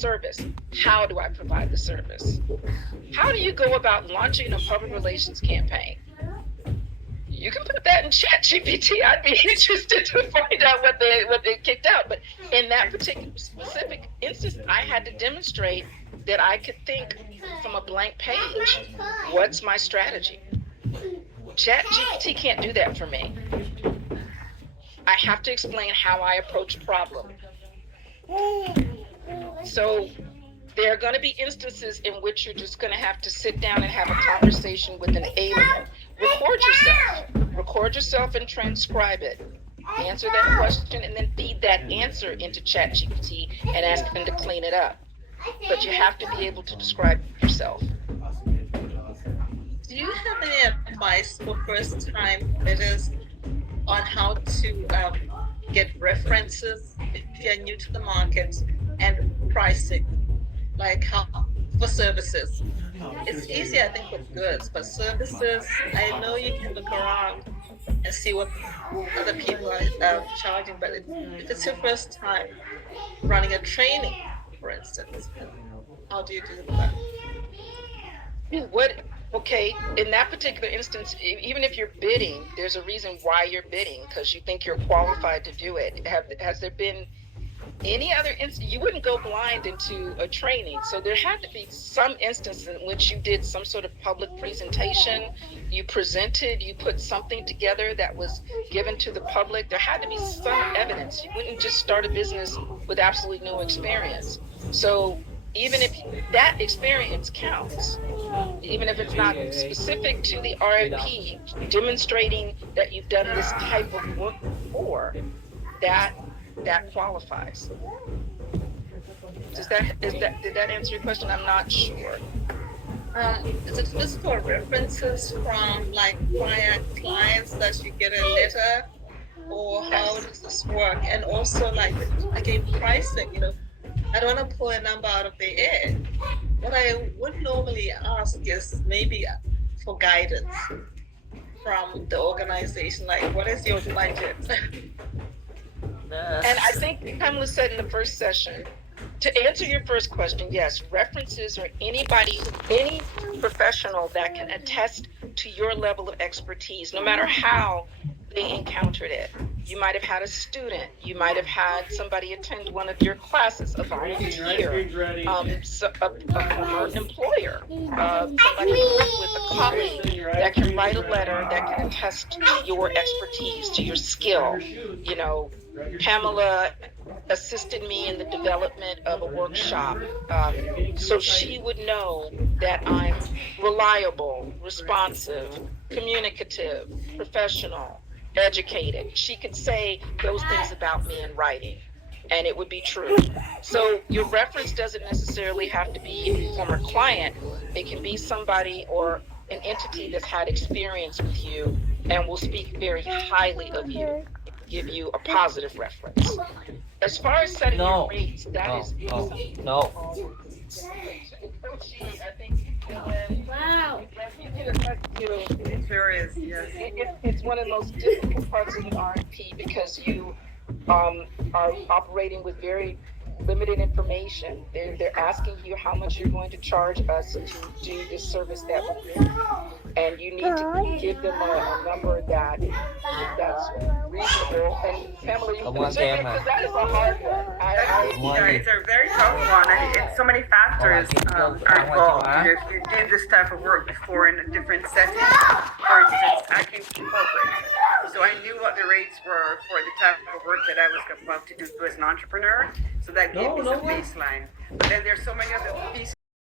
service. How do I provide the service? How do you go about launching a public relations campaign? You can put that in ChatGPT. I'd be interested to find out what they kicked out. But in that particular specific instance, I had to demonstrate that I could think from a blank page. What's my strategy? ChatGPT can't do that for me. I have to explain how I approach a problem. So there are going to be instances in which you're just going to have to sit down and have a conversation with an alien. Record yourself and transcribe it. Answer that question and then feed that answer into ChatGPT and ask them to clean it up. But you have to be able to describe yourself. Do you have any advice for first-time bidders on how to get references if you're new to the market and pricing, like how for services? It's easy, I think, with goods, but services, I know you can look around and see what other people are charging, but if it's your first time running a training, for instance, how do you do that? Okay, in that particular instance, even if you're bidding, there's a reason why you're bidding, because you think you're qualified to do it. Has there been any other instance? You wouldn't go blind into a training. So there had to be some instance in which you did some sort of public presentation, you presented, you put something together that was given to the public. There had to be some evidence. You wouldn't just start a business with absolutely no experience. So even if that experience counts, even if it's not specific to the RFP, demonstrating that you've done this type of work before, that qualifies. Did that answer your question? I'm not sure. Is it physical references from like prior clients that you get a letter, or how does this work? And also, like, again, pricing, I don't want to pull a number out of the air. What I would normally ask is maybe for guidance from the organization, like, what is your budget? And I think Pamela said in the first session, to answer your first question, yes, references or any professional that can attest to your level of expertise, no matter how they encountered it. You might have had a student, you might have had somebody attend one of your classes, a volunteer, a former employer, somebody who worked with a colleague that can write a letter that can attest to your expertise, to your skill. Pamela assisted me in the development of a workshop, so she would know that I'm reliable, responsive, communicative, professional, educated. She could say those things about me in writing, and it would be true. So your reference doesn't necessarily have to be a former client. It can be somebody or an entity that's had experience with you and will speak very highly of you, give you a positive reference. As far as setting your rates, that is No. Wow. It sure is, yes. It's one of the most difficult parts of an RFP because you are operating with very limited information. They're asking you how much you're going to charge us to do this service that we do, and you need to give them a number that's reasonable. And Pamela, you can say because that is a hard one. It's a very tough one, and so many factors are involved. If you did this type of work before in a different setting, for instance, I came from corporate, so I knew what the rates were for the type of work that I was about to do as an entrepreneur. So that gave me some baseline. But then there's so many other pieces